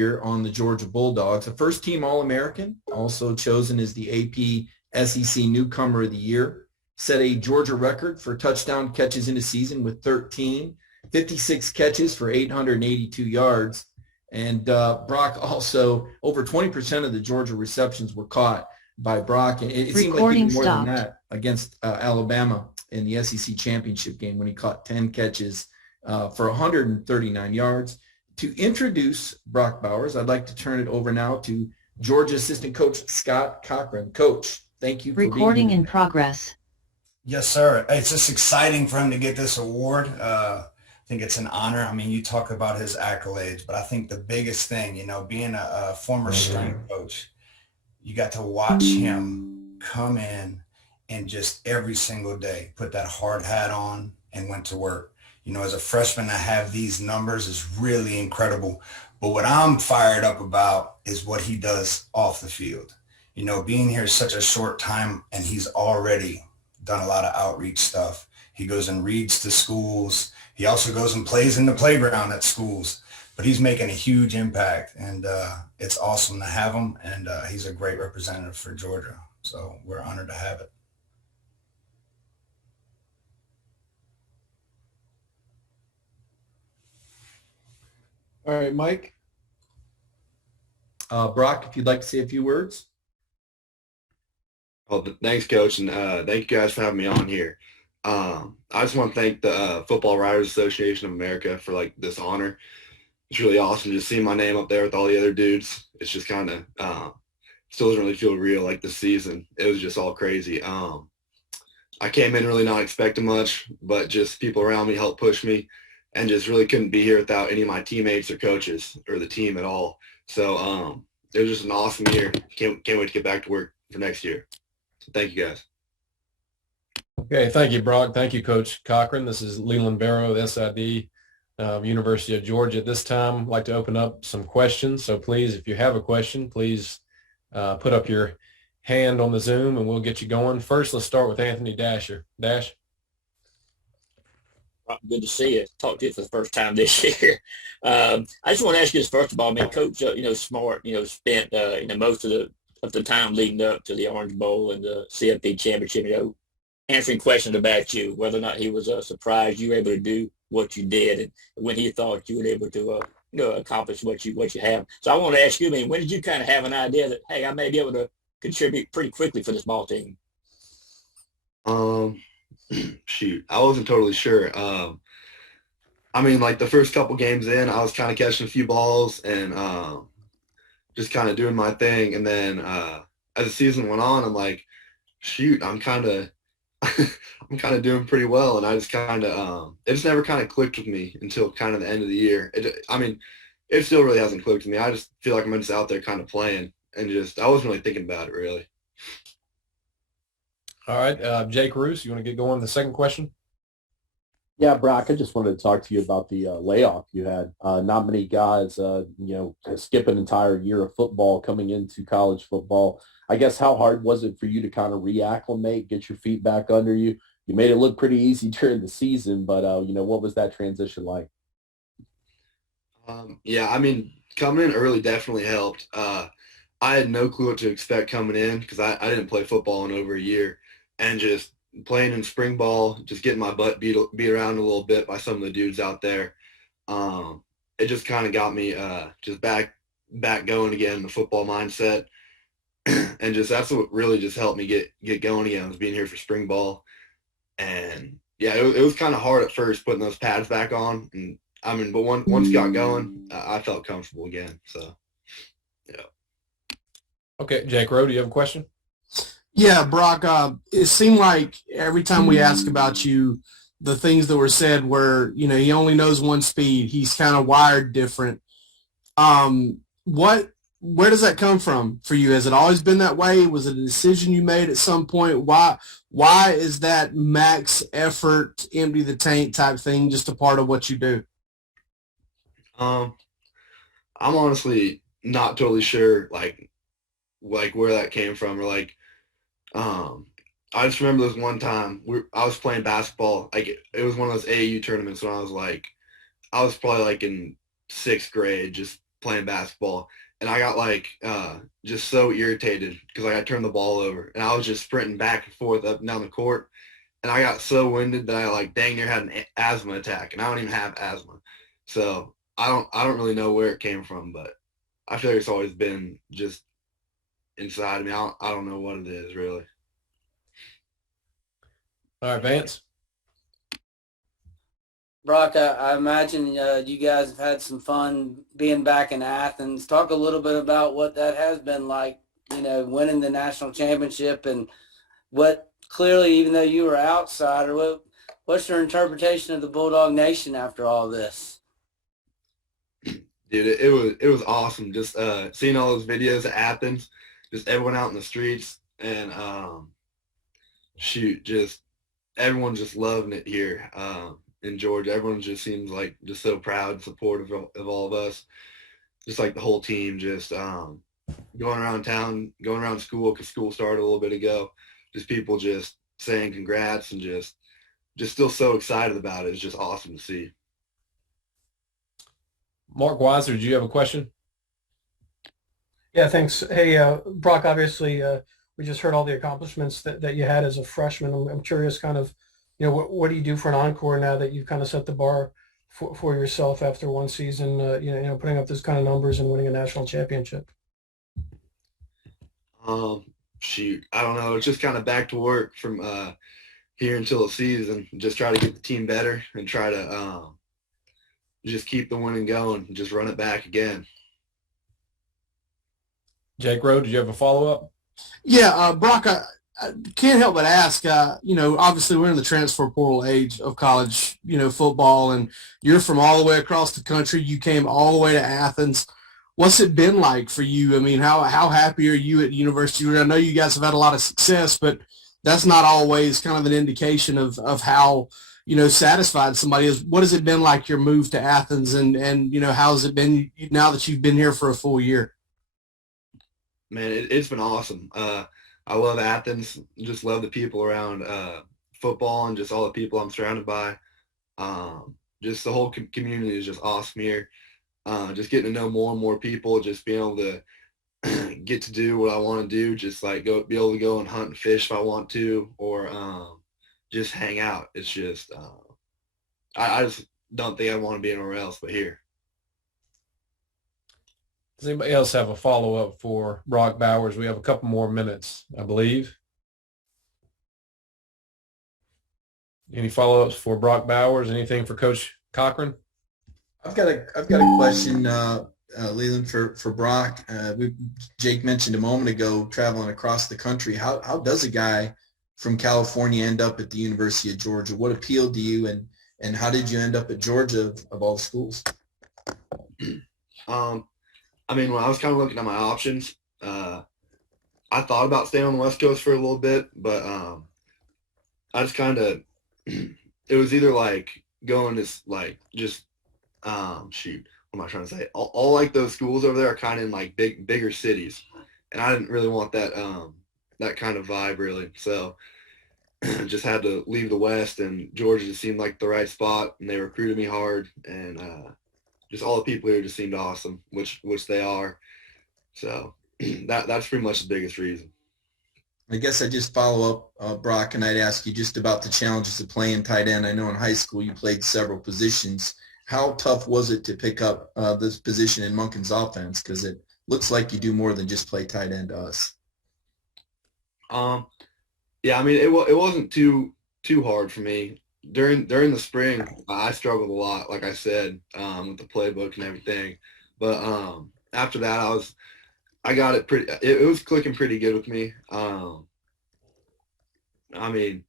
year on the Georgia Bulldogs, a first-team All-American, also chosen as the AP SEC Newcomer of the Year, set a Georgia record for touchdown catches in a season with 13, 56 catches for 882 yards. And Brock also, over 20% of the Georgia receptions were caught by Brock. And it seemed like even more than that against Alabama in the SEC championship game when he caught 10 catches for 139 yards. To introduce Brock Bowers, I'd like to turn it over now to Georgia assistant coach Scott Cochran. Coach, thank you for being here. Recording in progress. Yes, sir. It's just exciting for him to get this award. I think it's an honor. I mean, you talk about his accolades, but I think the biggest thing, being a former strength coach, you got to watch him come in and just every single day put that hard hat on and went to work. As a freshman to have these numbers is really incredible. But what I'm fired up about is what he does off the field. Being here such a short time, and he's already done a lot of outreach stuff. He goes and reads to schools. He also goes and plays in the playground at schools. But he's making a huge impact, and it's awesome to have him. And he's a great representative for Georgia. So we're honored to have it. All right, Mike. Brock, if you'd like to say a few words. Well, thanks, Coach, and thank you guys for having me on here. I just want to thank the Football Writers Association of America for this honor. It's really awesome just seeing my name up there with all the other dudes. It's just kind of still doesn't really feel real like this season. It was just all crazy. I came in really not expecting much, but just people around me helped push me, and just really couldn't be here without any of my teammates or coaches or the team at all. So it was just an awesome year. Can't wait to get back to work for next year. So thank you, guys. Okay, thank you, Brock. Thank you, Coach Cochran. This is Leland Barrow, the SID, University of Georgia. At this time, I'd like to open up some questions. So please, if you have a question, please put up your hand on the Zoom and we'll get you going. First, let's start with Anthony Dasher. Dash. Good to see you. Talk to you for the first time this year. I just want to ask you this first of all. I mean, Coach, Smart, spent most of the time leading up to the Orange Bowl and the CFP Championship, answering questions about you, whether or not he was surprised you were able to do what you did, and when he thought you were able to accomplish what you have. So I want to ask you, when did you kind of have an idea that, hey, I may be able to contribute pretty quickly for this ball team? Shoot, I wasn't totally sure. The first couple games in, I was kind of catching a few balls and just kind of doing my thing. And then as the season went on, I'm like, shoot, I'm kind of I'm doing pretty well. And I just kind of it just never kind of clicked with me until kind of the end of the year. It still really hasn't clicked with me. I just feel like I'm just out there kind of playing, and I wasn't really thinking about it really. All right, Jake Roos, you want to get going with the second question? Yeah, Brock, I just wanted to talk to you about the layoff you had. Not many guys, skip an entire year of football coming into college football. I guess how hard was it for you to kind of reacclimate, get your feet back under you? You made it look pretty easy during the season, but, what was that transition like? Coming in early definitely helped. I had no clue what to expect coming in because I didn't play football in over a year. And just playing in spring ball, just getting my butt beat around a little bit by some of the dudes out there. It just kind of got me just back going again, the football mindset. And that's what really just helped me get going again, was being here for spring ball. And yeah, it was kind of hard at first putting those pads back on. But once it got going, I felt comfortable again. So, yeah. Okay, Jake Rowe, do you have a question? Yeah, Brock, it seemed like every time we ask about you, the things that were said were, he only knows one speed. He's kind of wired different. Where does that come from for you? Has it always been that way? Was it a decision you made at some point? Why is that max effort, empty the tank type thing just a part of what you do? I'm honestly not totally sure, like where that came from, or I just remember this one time I was playing basketball. It was one of those AAU tournaments when I was probably in 6th grade, just playing basketball, and I got like just so irritated because like I turned the ball over and I was just sprinting back and forth up and down the court, and I got so winded that I like dang near had an asthma attack, and I don't even have asthma, so I don't really know where it came from, but I feel like it's always been just inside of me. I don't know what it is really. All right, Vance. Brock, I imagine you guys have had some fun being back in Athens. Talk a little bit about what that has been like, winning the national championship, and what clearly, even though you were outsider, what's your interpretation of the Bulldog Nation after all this? Dude, it was awesome just seeing all those videos at Athens, just everyone out in the streets, and just everyone just loving it here. In Georgia, everyone just seems like just so proud and supportive of all of us. Just like the whole team, just going around town, going around school, because school started a little bit ago. Just people just saying congrats and just still so excited about it. It's just awesome to see. Mark Weiser, do you have a question? Yeah, thanks. Hey, Brock, obviously, we just heard all the accomplishments that you had as a freshman. I'm curious kind of, what do you do for an encore now that you've kind of set the bar for yourself after one season, putting up this kind of numbers and winning a national championship? Shoot, I don't know. It's just kind of back to work from here until the season. Just try to get the team better and try to just keep the winning going and just run it back again. Jake Rowe, did you have a follow-up? Yeah, Brock, I can't help but ask, obviously we're in the transfer portal age of college, football, and you're from all the way across the country. You came all the way to Athens. What's it been like for you? I mean, how happy are you at University? I know you guys have had a lot of success, but that's not always kind of an indication of how, satisfied somebody is. What has it been like your move to Athens, and how has it been now that you've been here for a full year? Man, it's been awesome. I love Athens. Just love the people around football and just all the people I'm surrounded by. Just the whole community is just awesome here. Just getting to know more and more people, just being able to get to do what I want to do, just like be able to go and hunt and fish if I want to, or just hang out. It's just I just don't think I want to be anywhere else but here. Does anybody else have a follow-up for Brock Bowers? We have a couple more minutes, I believe. Any follow-ups for Brock Bowers? Anything for Coach Cochran? I've got a question, Leland, for Brock. Jake mentioned a moment ago traveling across the country. How does a guy from California end up at the University of Georgia? What appealed to you, and how did you end up at Georgia of all schools? I mean, when I was kind of looking at my options, I thought about staying on the West Coast for a little bit, but I just kind of, it was either like going to like just, shoot, what am I trying to say? All like those schools over there are kind of in like bigger cities, and I didn't really want that that kind of vibe really. So just had to leave the West, and Georgia just seemed like the right spot, and they recruited me hard, and just all the people here just seemed awesome, which they are. So that's pretty much the biggest reason. I guess I just follow up, Brock, and I'd ask you just about the challenges of playing tight end. I know in high school you played several positions. How tough was it to pick up this position in Monken's offense? Because it looks like you do more than just play tight end to us. Yeah, I mean, it wasn't too hard for me. During the spring, I struggled a lot, like I said, with the playbook and everything. But after that, I got it pretty. It was clicking pretty good with me. I mean,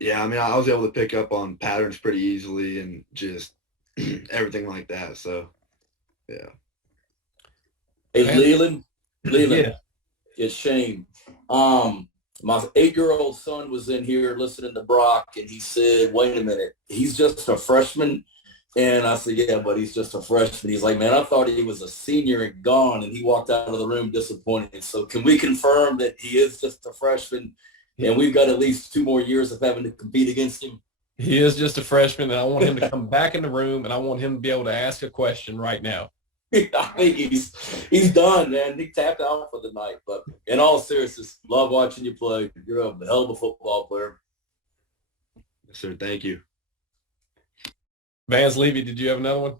yeah, I mean, I was able to pick up on patterns pretty easily and just everything like that. So, yeah. Hey, Leland, Yeah. it's Shane. My 8-year-old son was in here listening to Brock, and he said, wait a minute, he's just a freshman? And I said, yeah, but he's just a freshman. He's like, man, I thought he was a senior and gone, and he walked out of the room disappointed. So can we confirm that he is just a freshman, and we've got at least 2 more years of having to compete against him? He is just a freshman, and I want him to come back in the room, and I want him to be able to ask a question right now. I think he's done, man. He tapped out for the night. But in all seriousness, love watching you play. You're a hell of a football player. Yes, sir. Thank you. Vance Levy, did you have another one?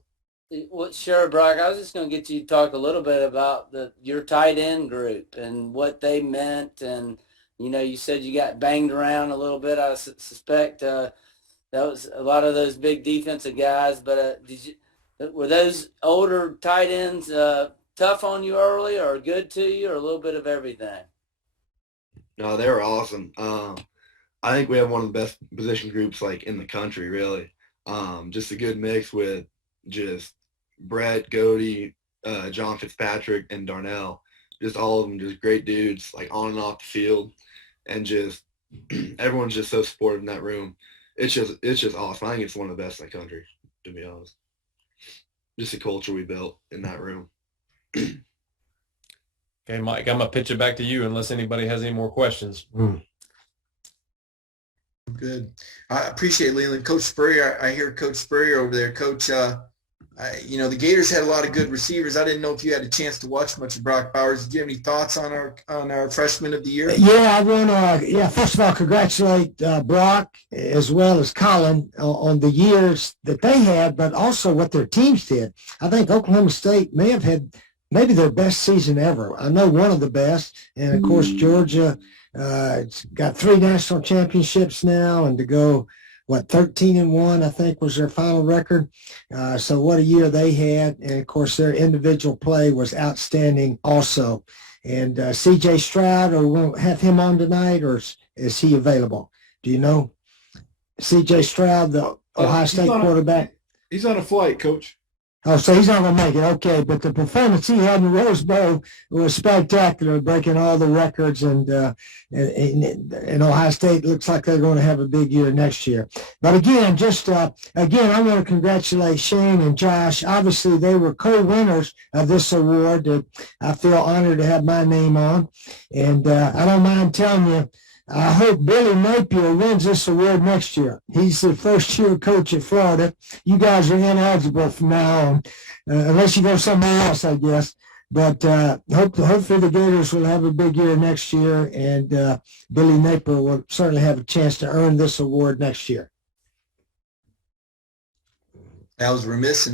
Well, sure, Brock. I was just going to get you to talk a little bit about your tight end group and what they meant. And, you said you got banged around a little bit. I suspect that was a lot of those big defensive guys. But were those older tight ends tough on you early or good to you or a little bit of everything? No, they were awesome. I think we have one of the best position groups in the country, really. Just a good mix with just Brett, Godey, John Fitzpatrick, and Darnell. Just all of them just great dudes, on and off the field. And just everyone's just so supportive in that room. It's just awesome. I think it's one of the best in the country, to be honest. Just the culture we built in that room. Okay, Mike, I'm going to pitch it back to you unless anybody has any more questions. Good. I appreciate Leland. Coach Spurrier, I hear Coach Spurrier over there. Coach, the Gators had a lot of good receivers. I didn't know if you had a chance to watch much of Brock Bowers. Did you have any thoughts on our freshman of the year? Yeah, I want to, first of all, congratulate Brock as well as Colin on the years that they had, but also what their teams did. I think Oklahoma State may have had maybe their best season ever. I know one of the best. And, of course, Georgia it's got 3 national championships now, and to go, 13-1, I think was their final record. So what a year they had. And, of course, their individual play was outstanding also. And C.J. Stroud, or we'll have him on tonight, or is he available? Do you know? C.J. Stroud, the Ohio State quarterback. He's on a flight, Coach. Oh, so he's not going to make it. Okay, but the performance he had in the Rose Bowl was spectacular, breaking all the records, and Ohio State looks like they're going to have a big year next year. But again, I want to congratulate Shane and Josh. Obviously, they were co-winners of this award that I feel honored to have my name on, and I don't mind telling you, I hope Billy Napier wins this award next year. He's the first-year coach at Florida. You guys are ineligible from now on, unless you go somewhere else, I guess. But hopefully the Gators will have a big year next year, and Billy Napier will certainly have a chance to earn this award next year. I was remiss in